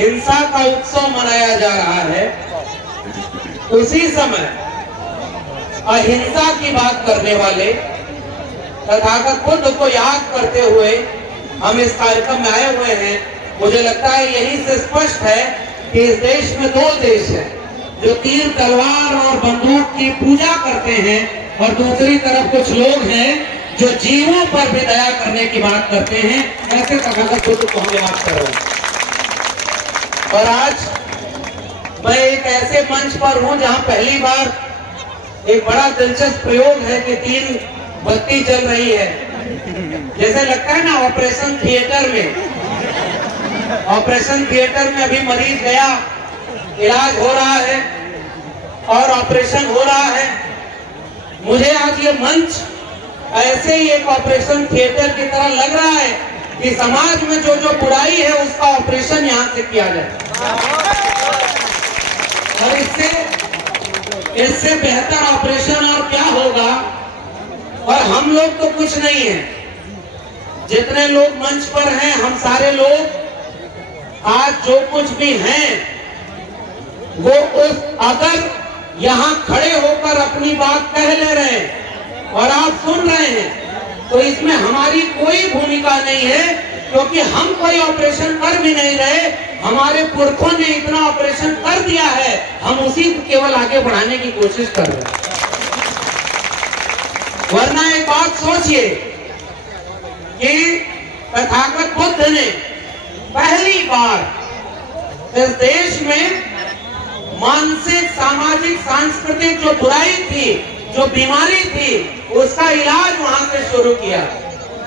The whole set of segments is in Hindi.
हिंसा का उत्सव मनाया जा रहा है, उसी समय अहिंसा की बात करने वाले तथागत बुद्ध को याद करते हुए हम इस कार्यक्रम में आए हुए हैं। मुझे लगता है यही से स्पष्ट है कि इस देश में दो देश हैं जो तीर तलवार और बंदूक की पूजा करते हैं, और दूसरी तरफ कुछ लोग हैं जो जीवों पर भी दया करने की बात करते हैं। ऐसे तथागत बुद्ध को हम याद कर रहे हैं। और आज मैं एक ऐसे मंच पर हूं जहां पहली बार एक बड़ा दिलचस्प प्रयोग है कि 3 बत्ती जल रही है। जैसे लगता है ना ऑपरेशन थिएटर में, ऑपरेशन थिएटर में अभी मरीज गया, इलाज हो रहा है और ऑपरेशन हो रहा है। मुझे आज ये मंच ऐसे ही एक ऑपरेशन थिएटर की तरह लग रहा है कि समाज में जो जो बुराई है उसका ऑपरेशन यहाँ से किया जाए, और इससे बेहतर ऑपरेशन और क्या होगा। और हम लोग तो कुछ नहीं है, जितने लोग मंच पर हैं हम सारे लोग आज जो कुछ भी हैं वो अगर यहाँ खड़े होकर अपनी बात कह ले रहे हैं और आप सुन रहे हैं तो इसमें हमारी कोई भूमिका नहीं है, क्योंकि हम कोई ऑपरेशन कर भी नहीं रहे। हमारे पुरखों ने इतना ऑपरेशन कर दिया है, हम उसी को केवल आगे बढ़ाने की कोशिश कर रहे हैं। वरना एक बात सोचिए कि तथागत बुद्ध ने पहली बार इस देश में मानसिक, सामाजिक, सांस्कृतिक जो बुराई थी, जो बीमारी थी, उसका इलाज वहां से शुरू किया।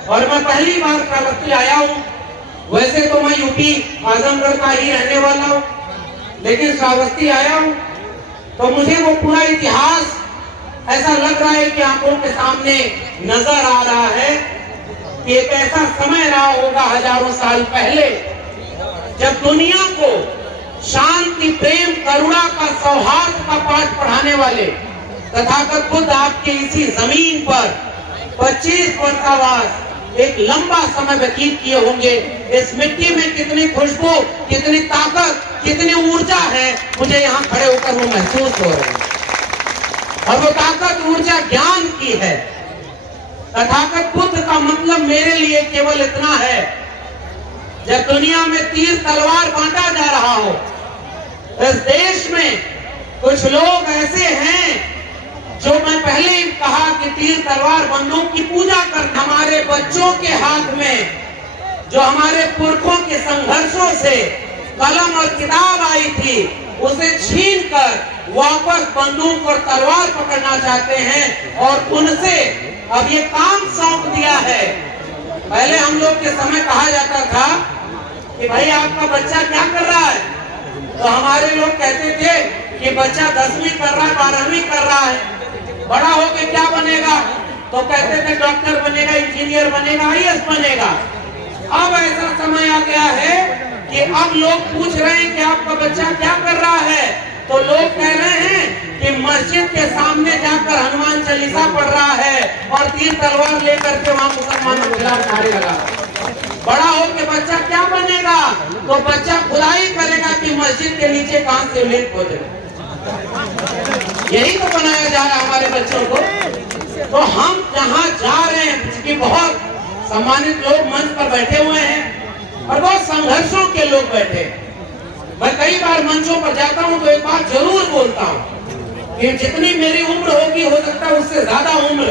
और मैं पहली बार श्रावस्ती आया हूं। वैसे तो मैं यूपी आजमगढ़ का ही रहने वाला हूं, लेकिन श्रावस्ती आया हूं तो मुझे वो पूरा इतिहास ऐसा लग रहा है कि आंखों के सामने नजर आ रहा है कि एक ऐसा समय रहा होगा हजारों साल पहले जब दुनिया को शांति, प्रेम, करुणा का, सौहार्द का पाठ पढ़ाने वाले तथागत बुद्ध आपके इसी जमीन पर 25 वर्षावास एक लंबा समय व्यतीत किए होंगे। इस मिट्टी में कितनी खुशबू, कितनी ताकत, कितनी ऊर्जा है, मुझे यहाँ खड़े होकर वो महसूस हो रहा है। और वो ताकत, ऊर्जा ज्ञान की है। तथागत बुद्ध का मतलब मेरे लिए केवल इतना है, जब दुनिया में तीर तलवार बांटा जा रहा हो, इस देश में कुछ लोग ऐसे हैं जो मैं पहले ही कहा कि तीर तलवार बंदूक की पूजा कर, हमारे बच्चों के हाथ में जो हमारे पुरखों के संघर्षों से कलम और किताब आई थी उसे छीनकर वापस बंदूक और तलवार पकड़ना चाहते हैं, और उनसे अब ये काम सौंप दिया है। पहले हम लोग के समय कहा जाता था कि भाई आपका बच्चा क्या कर रहा है, तो हमारे लोग कहते थे कि बच्चा 10वीं कर रहा है, 12वीं कर रहा है, बड़ा होके क्या बनेगा, तो कहते थे डॉक्टर बनेगा, इंजीनियर बनेगा, आईएएस बनेगा। अब ऐसा समय आ गया है कि अब लोग पूछ रहे हैं कि आपका बच्चा क्या कर रहा है, तो लोग कह रहे हैं कि मस्जिद के सामने जाकर हनुमान चालीसा पढ़ रहा है और तीर तलवार लेकर के वहां मुसलमानों के खिलाफ नारे लगा। बड़ा होकर बच्चा क्या बनेगा, तो बच्चा खुदाई करेगा कि मस्जिद के नीचे कहां से लिंक हो जाए। यही तो बनाया जा रहा है हमारे बच्चों को। तो हम जहां जा रहे हैं कि बहुत सम्मानित लोग मंच पर बैठे हुए हैं और बहुत संघर्षों के लोग बैठे। मैं कई बार मंचों पर जाता हूं तो एक बात जरूर बोलता हूं कि जितनी मेरी उम्र होगी, हो सकता है उससे ज्यादा उम्र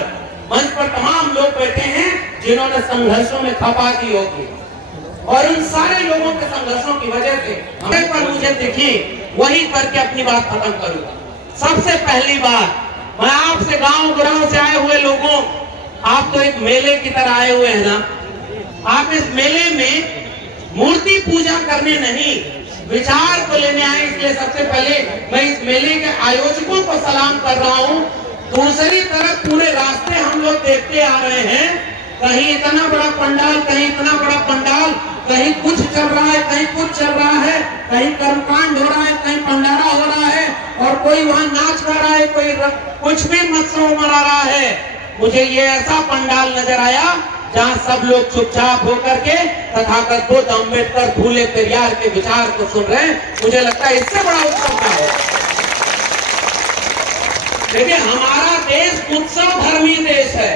मंच पर तमाम लोग बैठे हैं जिन्होंने संघर्षों में खपा दी होगी, और उन सारे लोगों के संघर्षों की वजह से हमें पर मुझे दिखी, वही करके अपनी बात खत्म करूंगा। सबसे पहली बात मैं आपसे, गांव से आए हुए लोगों, आप तो एक मेले की तरह आए हुए हैं ना। आप इस मेले में मूर्ति पूजा करने नहीं, विचार को लेने आए। इसलिए सबसे पहले मैं इस मेले के आयोजकों को सलाम कर रहा हूं। दूसरी तरफ पूरे रास्ते हम लोग देखते आ रहे हैं, कहीं इतना बड़ा पंडाल, कहीं इतना बड़ा पंडाल, कहीं कुछ चल रहा है, कहीं कुछ चल रहा है, कहीं कर्मकांड हो रहा है, कहीं भंडारा हो रहा है, और कोई वहां नाच गा रहा है, कोई कुछ भी मत्सव मना रहा है। मुझे ये ऐसा पंडाल नजर आया जहाँ सब लोग चुपचाप होकर के तथागत बुद्ध, अम्बेडकर, फूले, पेरियार के विचार को सुन रहे हैं। मुझे लगता है इससे बड़ा उत्सव क्या है। देखिए, हमारा देश उत्सव धर्मी देश है।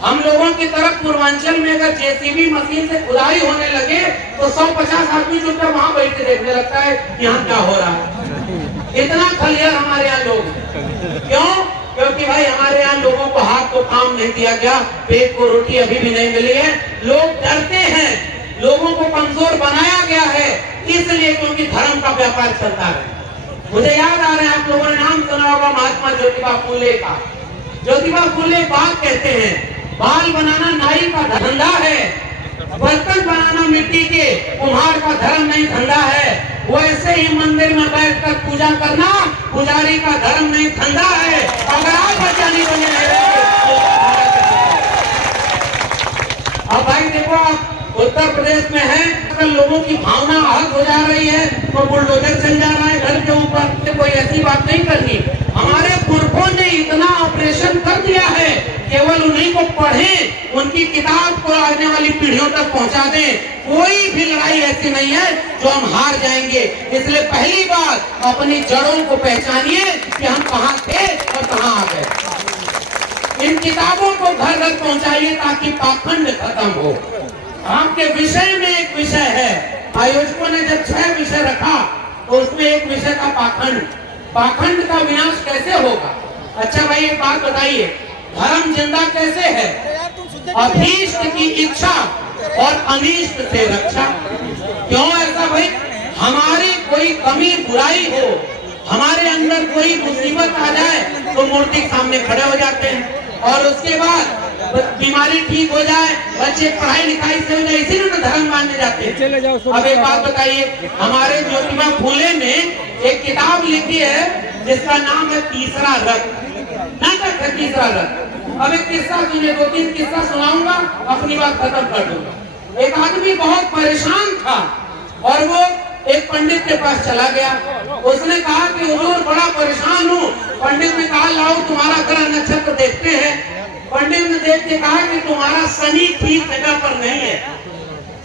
हम लोगों की तरफ पूर्वांचल में अगर जेसीबी मशीन से खुदाई होने लगे तो 150 आदमी जुटकर वहां बैठ के देखने लगता है यहाँ क्या हो रहा है। इतना खलियर हमारे यहाँ लोग। क्यों? क्योंकि भाई हमारे यहाँ लोगों को हाथ को काम नहीं दिया गया, पेट को रोटी अभी भी नहीं मिली है। लोग डरते हैं, लोगों को कमजोर बनाया गया है, इसलिए क्योंकि धर्म का व्यापार चलता है। मुझे याद आ रहा है, आप लोगों ने नाम सुना होगा महात्मा ज्योतिबा फूले का। ज्योतिबा फूले बात कहते हैं, बाल बनाना नाई का धंधा है, बर्तन बनाना मिट्टी के कुम्हार का धर्म नहीं धंधा है। वैसे ही मंदिर में बैठकर पूजा करना पुजारी का धर्म नहीं धंधा है। अगर आप बच्चा नहीं बने अब भाई देखो, आप उत्तर प्रदेश में हैं, अगर लोगों की भावना आहत हो जा रही है तो बुलडोजर चल जा रहा है घर के ऊपर। कोई ऐसी बात नहीं करनी। हमारे पुरखों ने इतना ऑपरेशन कर दिया है, केवल उन्हीं को पढ़ें, उनकी किताब को आने वाली पीढ़ियों तक पहुंचा दें। कोई भी लड़ाई ऐसी नहीं है जो हम हार जाएंगे। इसलिए पहली बार अपनी जड़ों को पहचानिए कि हम कहाँ थे और कहाँ आ गए। इन किताबों को घर घर पहुंचाइए ताकि पाखंड खत्म हो। आपके विषय में एक विषय है, आयोजकों ने जब 6 विषय रखा तो उसमें एक विषय का पाखंड। पाखंड का विनाश कैसे होगा? अच्छा भाई एक बात बताइए, धर्म जिंदा कैसे है? अभीष्ट की इच्छा और अनिष्ट से रक्षा। क्यों ऐसा भाई? हमारी कोई कमी बुराई हो, हमारे अंदर कोई मुसीबत आ जाए तो मूर्ति के सामने खड़े हो जाते हैं, और उसके बाद बीमारी ठीक हो जाए, बच्चे पढ़ाई लिखाई से हो जाए, इसीलिए तो धर्म मानने जाते हैं। अब एक बात बताइए, हमारे ज्योतिबा फूले ने एक किताब लिखी है जिसका नाम है तीसरा रथ। नाटक है तीसरा रथ। अब एक किस्सा सुनिए, 2-3 किस्सा सुनाऊंगा, अपनी बात खत्म कर दूंगा। एक आदमी बहुत परेशान था और वो एक पंडित के पास चला गया। उसने कहा कि हुजूर बड़ा परेशान हूँ। पंडित ने कहा लाओ तुम्हारा ग्रह नक्षत्र देखते हैं। पंडित ने देख के कहा कि तुम्हारा शनि ठीक जगह पर नहीं है,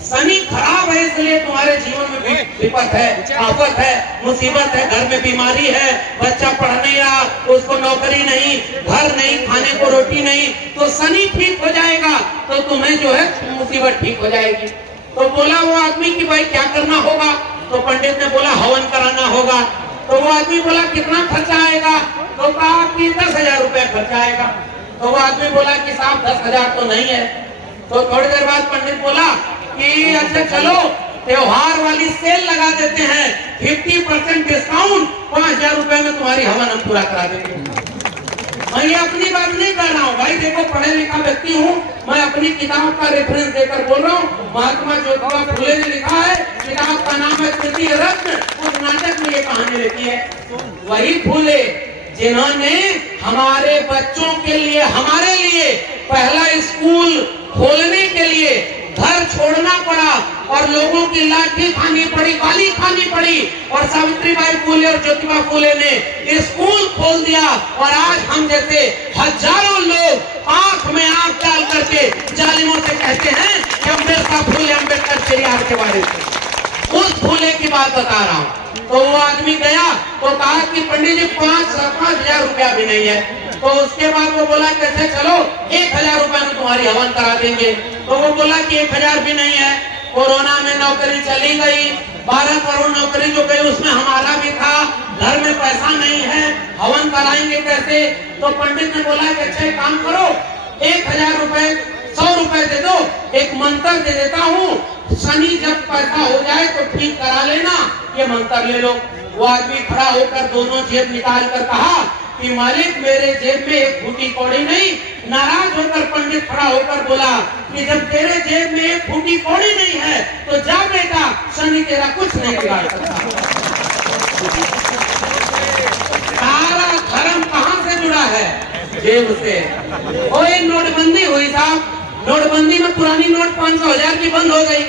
शनि खराब है, इसलिए तुम्हारे जीवन में विपत है, आफत है, मुसीबत है, घर में बीमारी है, बच्चा पढ़ नहीं रहा, उसको नौकरी नहीं, घर नहीं, खाने को रोटी नहीं, तो शनि ठीक हो जाएगा तो तुम्हें जो है मुसीबत ठीक हो जाएगी। तो बोला वो आदमी कि भाई क्या करना होगा? तो पंडित ने बोला हवन कराना होगा। तो वो आदमी बोला कितना खर्चा आएगा? तो कहा कि 10,000 रुपया खर्चा आएगा। तो वो आदमी बोला कि साहब 10,000 तो नहीं है। तो थोड़ी देर बाद पंडित बोला कि अच्छा चलो त्योहार वाली सेल लगा देते हैं, 50% डिस्काउंट, 5,000 रुपए में तुम्हारी हवन हम पूरा करा देंगे। मैं ये अपनी बात नहीं कर रहा हूँ भाई, देखो पढ़े लिखा व्यक्ति हूँ, मैं अपनी किताब का रेफरेंस देकर बोल रहा हूँ। महात्मा ज्योतिबा फूले ने लिखा है, किताब का नाम है तृतीय रत्न। उस नाटक में ये कहानी लिखी है। वही फूले जिन्होंने हमारे बच्चों के लिए, हमारे लिए पहला स्कूल खोलने के लिए घर छोड़ना पड़ा और लोगों की लाठी खानी पड़ी, गाली खानी पड़ी, और सावित्रीबाई फूले और ज्योतिबा फूले ने स्कूल खोल दिया। और आज हम जैसे हजारों लोग आंख में आंख डाल करके जालिमों से कहते हैं कि अम्बेडकर फूले, अम्बेडकर पेरियार के बारे में। उस फूले की बात बता रहा हूँ। तो वो आदमी गया तो कहा कि पंडित जी 5,000 रुपया भी नहीं है। तो उसके बाद वो बोला कि अच्छा चलो 1,000 रुपए में तुम्हारी हवन करा देंगे। तो वो बोला कि 1,000 भी नहीं है। कोरोना में नौकरी चली गई, 12 करोड़ नौकरी जो गई उसमें हमारा भी था, घर में पैसा नहीं है, हवन कराएंगे कैसे? तो पंडित ने बोला कि अच्छा एक काम करो, 1,000 रुपए 100 रुपए दे दो, एक मंत्र दे देता हूँ, शनि जब पैसा हो जाए तो ठीक करा लेना, ये मंत्र ले लो। वो आदमी खड़ा होकर दोनों जेब निकाल कर कहा कि मालिक मेरे जेब में एक फूटी कौड़ी नहीं। नाराज होकर पंडित खड़ा होकर बोला कि जब तेरे जेब में एक फूटी कौड़ी नहीं है तो जा बेटा, शनि तेरा कुछ नहीं बिगाड़ सकता। सारा धर्म कहाँ से जुड़ा है? जेब से। ओए नोटबंदी हुई साहब, नोटबंदी में पुरानी नोट 500,000 की बंद हो गई।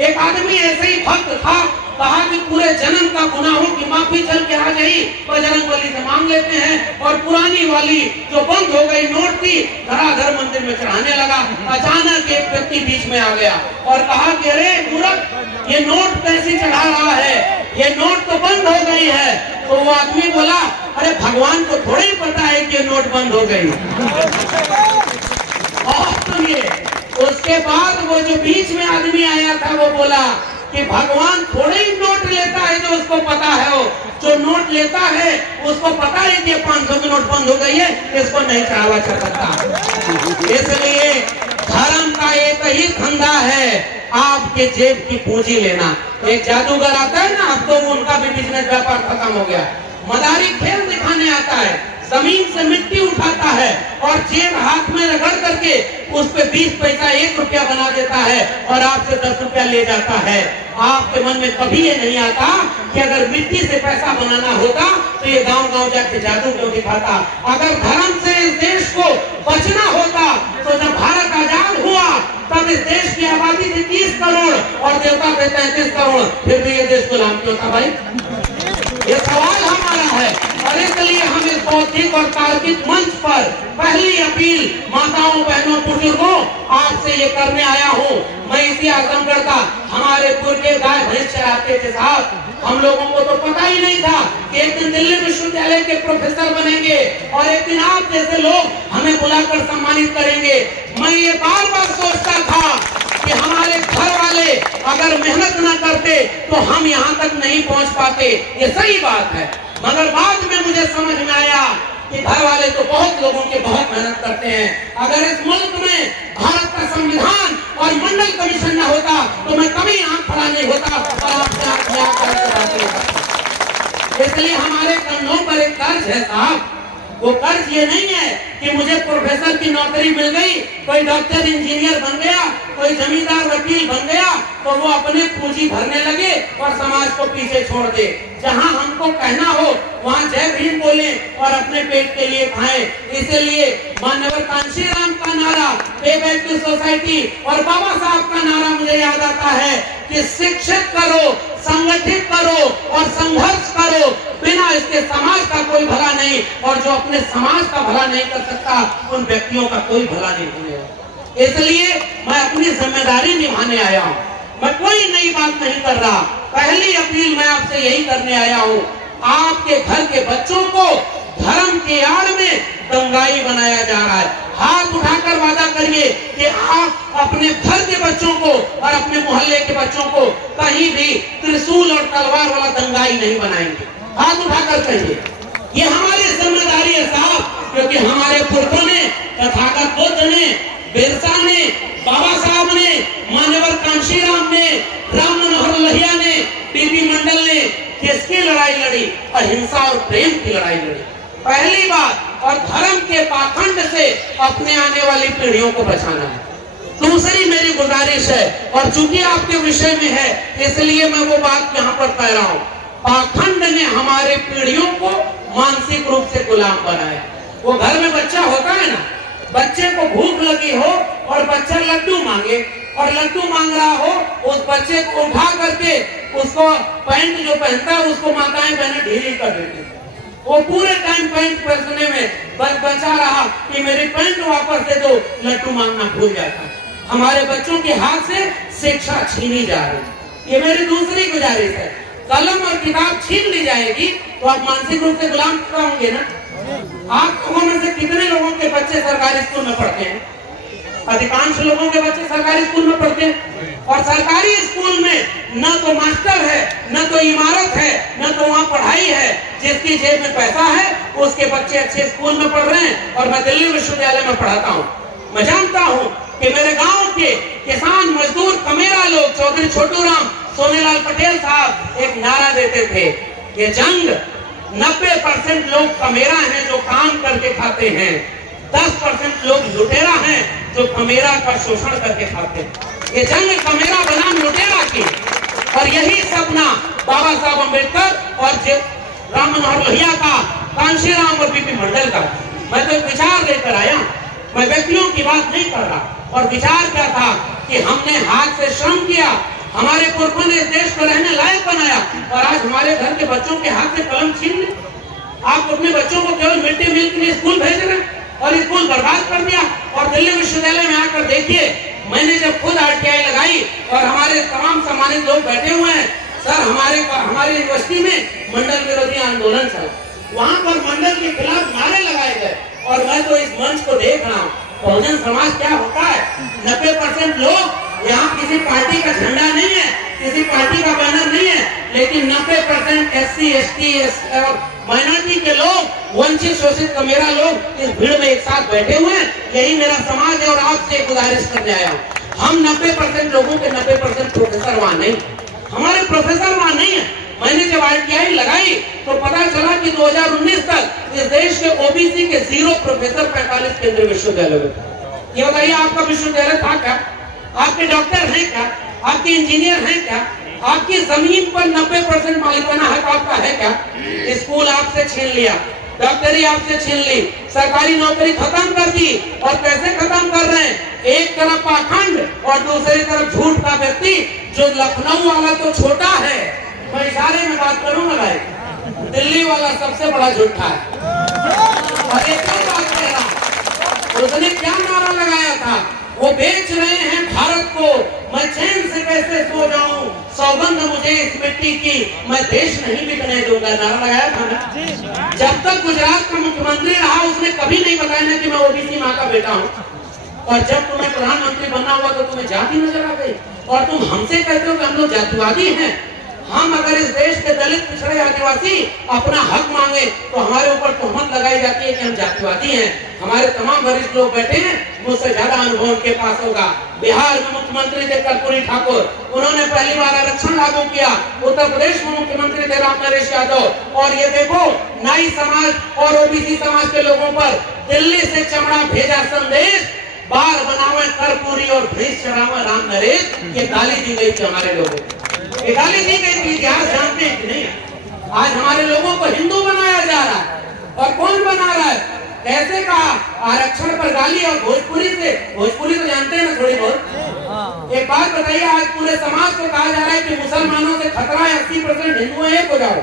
एक आदमी ऐसे ही भक्त था, कहा कि पूरे जन्म का का गुनाहों की माफी चल के आ गई, बजरंगबली से मांग लेते हैं। और पुरानी वाली जो बंद हो गई नोट थी, धड़ाधड़ मंदिर में चढ़ाने लगा। अचानक एक व्यक्ति बीच में आ गया और कहा कि अरे मूर्ख, ये नोट कैसे चढ़ा रहा है, ये नोट तो बंद हो गई है। तो वो आदमी बोला, अरे भगवान को थोड़ा ही पता है कि नोट बंद हो गई। और सुनिए, उसके बाद वो जो बीच में आदमी आया था वो बोला कि भगवान थोड़े ही नोट लेता है जो उसको पता है, वो जो नोट लेता है उसको पता है कि 500 की नोट बंद हो गई है, इसको नहीं चढ़ावा चढ़ सकता। इसलिए धर्म का एक ही धंधा है, आपके जेब की पूंजी लेना। एक जादूगर आता है ना, अब तो उनका भी बिजनेस व्यापार खत्म हो गया। मदारी खेल दिखाने आता है, जमीन से मिट्टी उठाता है और जेब हाथ में रगड़ करके उस पे 20 पैसा 1 रुपया बना देता है और आपसे 10 रुपया ले जाता है। आपके मन में कभी ये नहीं आता कि अगर मिट्टी से पैसा बनाना होता तो ये गांव-गांव जाके जादू क्यों दिखाता। अगर धर्म से इस देश को बचना होता तो जब भारत आजाद हुआ तब इस देश की आबादी थी 30 करोड़ और देवता थे 33 करोड़, फिर भी ये देश गुलाम क्यों था भाई? ये सवाल हमारा है। और इसलिए हम इस बौद्धिक और तार्किक मंच पर पहली अपील माताओं, बहनों, बुजुर्गों, आपसे ये करने आया हूँ। मैं इसी आजमगढ़ का, हमारे पुरखे गाय भैंस चराते थे साहब, हम लोगों को तो पता ही नहीं था कि एक दिन दिल्ली विश्वविद्यालय के प्रोफेसर बनेंगे और एक दिन आप जैसे लोग हमें बुलाकर सम्मानित करेंगे। मैं ये बार बार सोचता था कि हमारे घर वाले अगर मेहनत न करते तो हम यहाँ तक नहीं पहुँच पाते। ये सही बात है, मगर बाद में मुझे समझ में आया कि घर वाले तो बहुत लोगों के बहुत मेहनत करते हैं। अगर इस मुल्क में भारत का संविधान और मंडल कमीशन न होता तो मैं कभी आंख खड़ा नहीं होता और आपसे इसलिए हमारे कंधों पर एक कर्ज है साहब। वो कर्ज ये नहीं है कि मुझे प्रोफेसर की नौकरी मिल गई, कोई डॉक्टर इंजीनियर बन गया, कोई जमींदार वकील बन गया तो वो अपने पूंजी भरने लगे और समाज को पीछे छोड़ दे। जहां हमको कहना हो वहां जय भीम बोले और अपने पेट के लिए खाएं। इसलिए माननीय कांशीराम का नारा, पे बैक टू सोसाइटी और बाबा साहब का नारा मुझे याद आता है कि शिक्षित करो, संगठित करो और संघर्ष करो, बिना इसके समाज का कोई भला नहीं। और जो अपने समाज का भला नहीं कर सकता उन व्यक्तियों का कोई भला नहीं होगा। इसलिए मैं अपनी जिम्मेदारी निभाने आया हूँ, मैं कोई नई बात नहीं कर रहा। पहली अपील मैं आपसे यही करने आया हूँ, आपके घर के बच्चों को धर्म के आड़ में दंगाई बनाया जा रहा है। हाथ उठाकर वादा करिए कि आप अपने घर के बच्चों को और अपने मोहल्ले के बच्चों को कहीं भी त्रिशूल और तलवार वाला दंगाई नहीं बनाएंगे। हाथ उठाकर कहिए, ये हमारी जिम्मेदारी है साहब, क्योंकि हमारे पुरखों ने, तथागत बुद्ध ने, बिरसा ने, बाबा साहब ने, मान्यवर कांशीराम ने, राम मनोहर लोहिया ने, बीपी मंडल ने किसकी लड़ाई लड़ी? अहिंसा और प्रेम की लड़ाई लड़ी, पहली बात। और धर्म के पाखंड से अपने आने वाली पीढ़ियों को बचाना है। दूसरी मेरी गुजारिश है, और चूंकि आपके विषय में है इसलिए मैं वो बात यहाँ पर कह रहा हूँ, पाखंड ने हमारे पीढ़ियों को मानसिक रूप से गुलाम बनाया। वो घर में बच्चा होता है ना, बच्चे को भूख लगी हो और बच्चा लड्डू मांगे और लड्डू मांग रहा हो, उस बच्चे को उठा करके उसको पैंट जो पहनता है उसको माताएं बहनें ढीली कर देती। वो पूरे टाइम पैंट पहनने में बचा रहा कि मेरी पैंट वापस दे दो, लड्डू मांगना भूल जाता। हमारे बच्चों के हाथ से शिक्षा छीनी जा रही। ये मेरी दूसरी गुजारिश है, कलम और किताब छीन ली जाएगी तो आप मानसिक रूप से गुलाम होंगे ना। आप लोगों में से कितने लोगों के बच्चे सरकारी स्कूल में पढ़ते हैं? अधिकांश लोगों के बच्चे सरकारी स्कूल में पढ़ते हैं और सरकारी स्कूल में न तो मास्टर है, न तो इमारत है, न तो वहाँ पढ़ाई है। जिसकी जेब में पैसा है उसके बच्चे अच्छे स्कूल में पढ़ रहे हैं। और मैं दिल्ली विश्वविद्यालय में पढ़ाता हूँ, मैं जानता हूँ कि मेरे गाँव के किसान मजदूर कमेरा लोग, चौधरी छोटू राम, सोनेलाल पटेल साहब एक नारा देते थे, ये जंग 90% लोग कमेरा हैं जो काम करके खाते हैं, 10% लोग लुटेरा हैं जो कमेरा का शोषण करके खाते हैं। ये जंग कमेरा बनाम लुटेरा की, और यही सपना बाबा साहब अम्बेडकर और राम मनोहर लोहिया का, कांशीराम और बीपी मंडल का। मैं तो विचार लेकर आया, मैं व्यक्तियों की बात नहीं कर रहा। और विचार क्या था कि हमने हाथ से श्रम किया, हमारे पुरखों ने इस देश को रहने लायक बनाया और आज आज हमारे घर के बच्चों के हाथ से कलम छीन ले। आप अपने बच्चों को केवल मिड डे मील के लिए स्कूल भेज रहे हैं और स्कूल बर्बाद कर दिया। और दिल्ली विश्वविद्यालय में आकर देखिए, मैंने जब खुद आरटीआई लगाई और हमारे तमाम सम्मानित लोग बैठे हुए हैं, सर हमारी यूनिवर्सिटी में मंडल विरोधी आंदोलन चला, वहां पर मंडल के खिलाफ नारे लगाए गए और मैं तो इस मंच को देख रहा हूँ। बहुजन समाज क्या होता है, 90% लोग यहाँ किसी पार्टी का झंडा नहीं है, किसी पार्टी का बैनर नहीं है, लेकिन 90% SC, ST और माइनॉरिटी के लोग, वंचित शोषित का मेरा लोग इस भीड़ में एक साथ बैठे हुए हैं। यही मेरा समाज है और आपसे एक गुजारिश करने आया हूँ। हम 90% लोगों के 90% प्रोफेसर वहाँ नहीं, हमारे प्रोफेसर वहाँ नहीं है। मैंने जब आरटीआई लगाई तो पता चला कि 2019 तक इस देश के ओबीसी के 0 प्रोफेसर 45 केंद्रीय विश्वविद्यालय में। ये बताइए आपका विश्वविद्यालय था क्या? आपके डॉक्टर हैं क्या? आपके इंजीनियर हैं क्या? आपकी जमीन पर 90% मालिकाना हक आपका है क्या? स्कूल आपसे छीन लिया, डॉक्टरी आपसे छीन ली, सरकारी नौकरी खत्म कर दी। और कैसे खत्म कर रहे हैं? एक तरफ पाखंड और दूसरी तरफ झूठ का व्यक्ति, जो लखनऊ वाला तो छोटा है, मैं इशारे में बात करूंगा भाई, दिल्ली वाला सबसे बड़ा झूठा है। और एक और बात कह रहा हूं, उसने क्या नारा लगाया था, वो बेच रहे हैं भारत को, मैं चैन से कैसे सो जाऊं, सौगंध मुझे इस मिट्टी की, मैं देश नहीं बिकने दूंगा, नारा लगाया था ना। जब तक गुजरात का मुख्यमंत्री रहा उसने कभी नहीं बताया कि मैं ओबीसी माँ का बेटा हूँ। और जब तुम्हें प्रधानमंत्री बनना हुआ तो तुम्हें जाति नजर आ गई और तुम हमसे कहते हो कि हम लोग जातिवादी हैं। हम अगर इस देश के दलित, पिछड़े, आदिवासी अपना हक मांगे तो हमारे ऊपर तोहमत लगाई जाती है कि हम जातिवादी हैं। हमारे तमाम वरिष्ठ लोग बैठे हैं, मुझसे ज्यादा अनुभव उनके पास होगा। बिहार में मुख्यमंत्री थे कर्पूरी ठाकुर, उन्होंने पहली बार आरक्षण लागू किया। उत्तर प्रदेश में मुख्यमंत्री थे राम नरेश यादव। और ये देखो, नाई समाज और ओबीसी समाज के लोगों पर दिल्ली से चमड़ा भेजा संदेश, बार बनावे कर्पूरी और भैंस चढ़ावे राम नरेश, ये गाली दी गई थी हमारे लोगों को। ये गाली दी गई थी, इतिहास जानते हैं कि नहीं? आज हमारे लोगों को हिंदू बनाया जा रहा है। और कौन बना रहा है? कैसे कहा? आरक्षण पर गाली और भोजपुरी से, भोजपुरी तो जानते हैं ना थोड़ी बहुत। एक बात बताइए, आज पूरे समाज को कहा जा रहा है कि मुसलमानों से खतरा है, 80% हिंदू एक हो जाओ।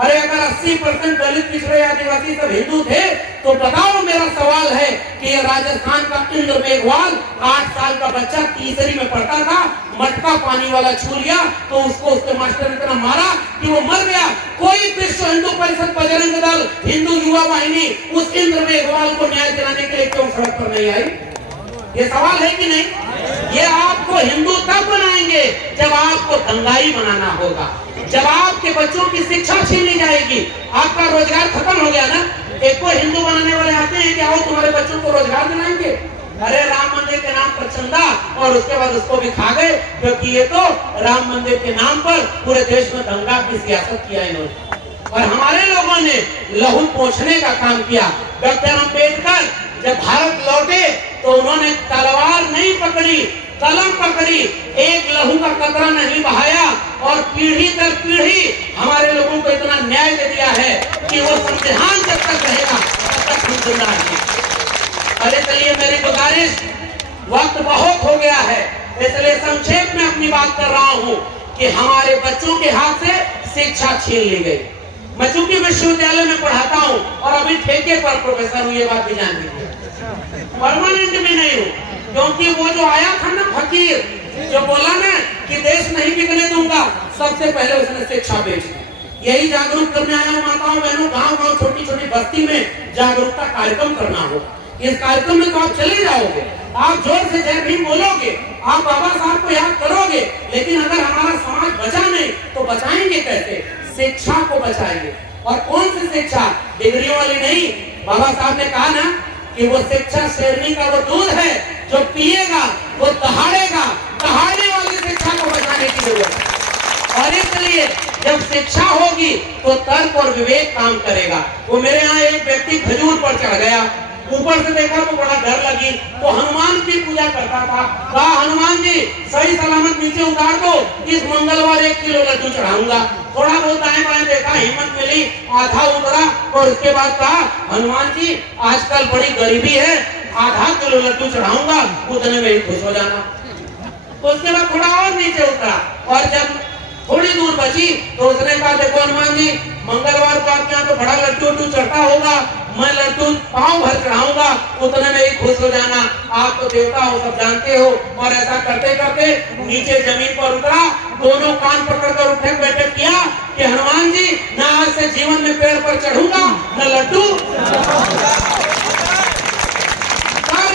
अरे अगर 80% दलित, पिछड़े, आदिवासी सब हिंदू थे तो बताओ, मेरा सवाल है कि ये राजस्थान का इंद्र मेघवाल 8 साल का बच्चा तीसरी में पढ़ता था, मटका पानी वाला छू लिया तो उसको उसके मास्टर ने इतना मारा कि वो मर गया। कोई विश्व हिंदू परिषद, बजरंग दल, हिंदू युवा वाहिनी उस इंद्र मेघवाल को न्याय दिलाने के लिए क्यों सड़क पर नहीं आई? ये सवाल है कि नहीं? ये आपको हिंदू तब बनाएंगे जब आपको दंगाई बनाना होगा, जब आपके बच्चों की शिक्षा छीन ली जाएगी, आपका रोजगार खत्म हो गया ना। एक को हिंदू बनाने वाले आते हैं कि आओ तुम्हारे बच्चों को रोजगार दिलाएंगे। अरे राम मंदिर के नाम पर चंदा, और उसके बाद उसको भी खा गए, क्योंकि ये तो राम मंदिर के नाम पर पूरे देश में दंगा की सियासत किया इन्होंने। और हमारे लोगों ने लहू पोंछने का काम किया। डॉक्टर अम्बेडकर जब भारत लौटे तो उन्होंने तलवार नहीं पकड़ी, कलम पकड़ी, एक लहू का कतरा नहीं बहाया और पीढ़ी दर पीढ़ी हमारे लोगों को इतना न्याय दे दिया है कि वो संविधान जब तक रहेगा तब तक हम जिंदा रहेंगे। अरे चलिए, मेरी गुजारिश, वक्त बहुत हो गया है, इसलिए संक्षेप में अपनी बात कर रहा हूँ कि हमारे बच्चों के हाथ से शिक्षा छीन ली गई। मैं चूंकि विश्वविद्यालय में पढ़ाता हूँ और अभी ठेके पर प्रोफेसर हूँ, ये बात भी जान लीजिए, परमानेंट भी नहीं हूँ, क्योंकि वो जो आया था ना फकीर, जो बोला ना कि देश नहीं बिकने दूंगा, सबसे पहले उसने शिक्षा बेच दी। यही जागरूक करने आया हूँ माताओं बहनों, गांव-गांव, छोटी-छोटी बस्ती में जागरूकता कार्यक्रम करना हो। इस कार्यक्रम में तो आप चले जाओगे, आप जोर से जय भीम बोलोगे, आप बाबा साहब को याद करोगे, लेकिन अगर हमारा समाज बचा नहीं तो बचाएंगे कैसे? शिक्षा को बचाएंगे। और कौन सी शिक्षा? डिग्रियों वाली नहीं। बाबा साहब ने कहा ना कि वो शिक्षा शेरनी का वो दूध है, जो पिएगा वो दहाड़ेगा। दहाड़ने वाली शिक्षा को बचाने की जरूरत है। और इसलिए जब शिक्षा होगी तो तर्क और विवेक काम करेगा। वो मेरे यहाँ एक व्यक्ति खजूर पर चढ़ गया, ऊपर से देखा तो बड़ा डर लगी, तो हनुमान की पूजा करता था। कहा, हनुमान जी सही सलामत नीचे उतार दो, इस मंगलवार 1 किलो लड्डू चढ़ाऊंगा। थोड़ा बहुत दाएं बाएं देखा, हिम्मत मिली, आधा उतरा और उसके बाद कहा, हनुमान जी आजकल बड़ी गरीबी है, आधा किलो लड्डू चढ़ाऊंगा, उतने में ही खुश हो जाना। तो उसके बाद थोड़ा और नीचे उतरा और जब थोड़ी दूर बची तो उसने कहा देखो हनुमान जी, मंगलवार को आपके यहाँ तो बड़ा लड्डू चढ़ता होगा, मैं लड्डू पाँव भर चढ़ाऊंगा, उतने में ही खुश हो जाना, आप तो देवता हो, सब जानते हो। और ऐसा करते करते नीचे जमीन पर उतरा, दोनों कान पकड़कर उठे बैठक किया कि हनुमान जी, न आज से जीवन में पेड़ पर चढ़ूंगा न लड्डू।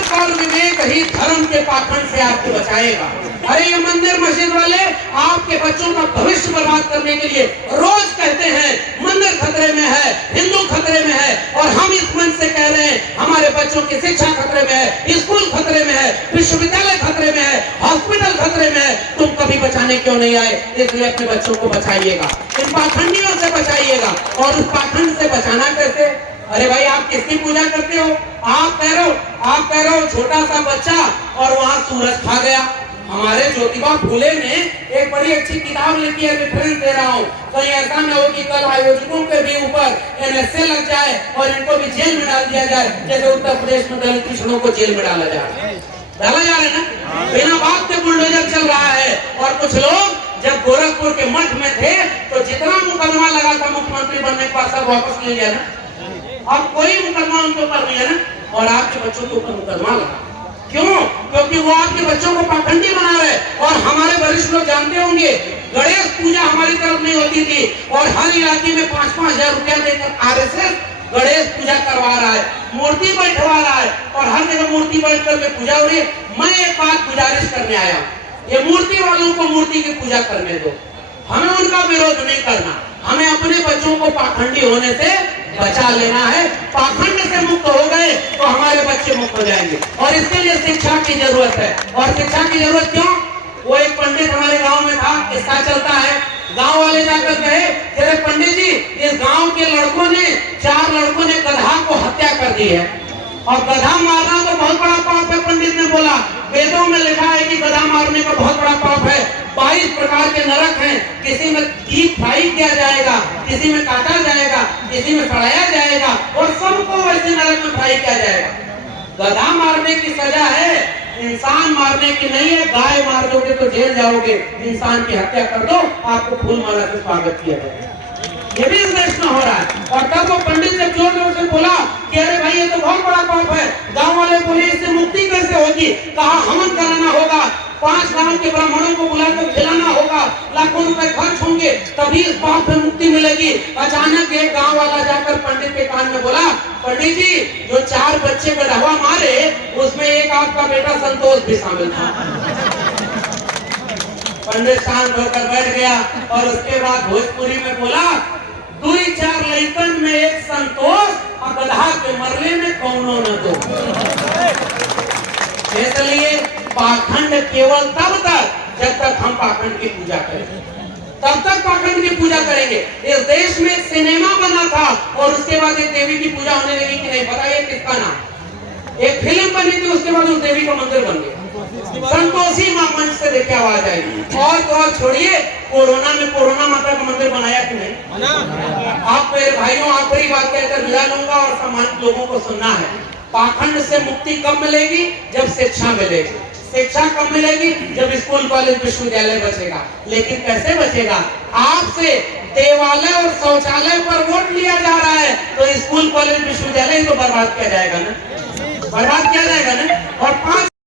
कर विवेक ही धर्म के पाखंड से आपको बचाएगा। अरे ये मंदिर मस्जिद वाले आपके बच्चों का भविष्य बर्बाद करने के लिए रोज कहते हैं मंदिर खतरे में है, हिंदू खतरे में है, और हम इस मंच से कह रहे हैं हमारे बच्चों की शिक्षा खतरे में है, स्कूल खतरे में है, विश्वविद्यालय खतरे में है, हॉस्पिटल खतरे में है। तुम कभी बचाने क्यों नहीं आए? इसलिए अपने बच्चों को बचाइएगा, इन पाखंडियों से बचाइएगा। और उस पाखंड से बचाना कैसे? अरे भाई, आप किसकी पूजा करते हो? आप कह रहे हो छोटा सा बच्चा और वहां सूरज खा गया। हमारे ज्योतिबा फूले ने एक बड़ी अच्छी किताब लिखी है, रेफरेंस दे रहा हूँ, कहीं ऐसा न हो कि कल आयोजकों के भी ऊपर एनएसए लग जाए और इनको भी जेल में डाल दिया जाए, जैसे उत्तर प्रदेश में दलित कृष्णों को जेल में डाला जा रहा है ना, बिना बात के बुलडोजर चल रहा है। और कुछ लोग जब गोरखपुर के मठ में थे तो जितना मुकदमा लगा था मुख्यमंत्री बनने के बाद सब वापस ले लिया ना, अब कोई मुकदमा उनके ऊपर नहीं है ना, और आपके बच्चों के ऊपर मुकदमा लगा। क्यों? क्योंकि वो आपके बच्चों को पाखंडी बना रहे। और हमारे वरिष्ठ लोग जानते होंगे, गणेश पूजा हमारी तरफ नहीं होती थी और हर इलाके में 5-5 हजार रुपया देकर आरएसएस गणेश पूजा करवा रहा है, मूर्ति बैठवा रहा है, और हर जगह मूर्ति बैठ करके पूजा हो रही है। मैं एक बात गुजारिश करने आया, ये मूर्ति वालों को मूर्ति की पूजा करने दो, हमें उनका विरोध नहीं करना, हमें अपने बच्चों को पाखंडी होने से बचा लेना है। पाखंड से मुक्त हो गए तो हमारे बच्चे मुक्त हो जाएंगे, और इसके लिए शिक्षा की जरूरत है। और शिक्षा की जरूरत क्यों? वो एक पंडित हमारे गांव में था, किस्सा चलता है, गांव वाले जाकर कहे, अरे पंडित जी, इस गांव के लड़कों ने 4 लड़कों ने गधा को हत्या कर दी है, और गधा मारना तो बहुत बड़ा पाप है। पंडित ने बोला, वेदों में लिखा है कि गधा मारने का बहुत बड़ा पाप है, 22 प्रकार के नरक हैं, किसी में डीप फ्राई किया जाएगा, किसी में काटा जाएगा, किसी में सड़ाया जाएगा, और सबको वैसे नरक में फ्राई किया जाएगा। गधा मारने की सजा है, इंसान मारने की नहीं है। गाय मार दोगे तो जेल जाओगे, इंसान की हत्या कर दो, आपको फूल माला से स्वागत किया जाएगा। ये भी इस देश में हो रहा है। और तब वो पंडित ने जोर जोर से बोला कि अरे भाई, ये तो बहुत बड़ा पाप है। गांव वाले बोले, इससे मुक्ति कैसे होगी? कहा हवन कराना होगा, 5 गांव के ब्राह्मणों को बुलाकर खिलाना होगा, लाखों रुपए खर्च होंगे, तभी इस पाप में मुक्ति मिलेगी। अचानक एक गांव वाला जाकर पंडित के कान में बोला, पंडित जी, जो 4 बच्चे गधवा मारे उसमें एक आपका बेटा संतोष भी शामिल था। पंडित शांत होकर बैठ गया और उसके बाद भोजपुरी में बोला, 2-4 लड़कन में एक संतोष, और गधा के मरने में कौनो न दो। इसलिए पाखंड केवल तब तक जब तक हम पाखंड की पूजा करें, तब तक पाखंड की पूजा करेंगे। इस देश में एक सिनेमा बना था और उसके बाद एक देवी की पूजा होने लगी कि नहीं, बताइए किसका नाम? एक फिल्म बनी थी, उसके बाद उस देवी का मंदिर बन गया। संतोषी मां मंच से देखे आवाज आएगी। और तो और छोड़िए, कोरोना में कोरोना माता का मंदिर बनाया कि नहीं? आप मेरे भाइयों, आखिरी बात कहकर विदा लूंगा और सम्मानित लोगों को सुनना है। पाखंड से मुक्ति कब मिलेगी? जब शिक्षा मिलेगी। शिक्षा कब मिलेगी? जब स्कूल कॉलेज विश्वविद्यालय बचेगा। लेकिन कैसे बचेगा? आपसे देवालय और शौचालय पर वोट लिया जा रहा है तो स्कूल कॉलेज विश्वविद्यालय तो बर्बाद किया जाएगा ना, बर्बाद किया जाएगा ना। और 5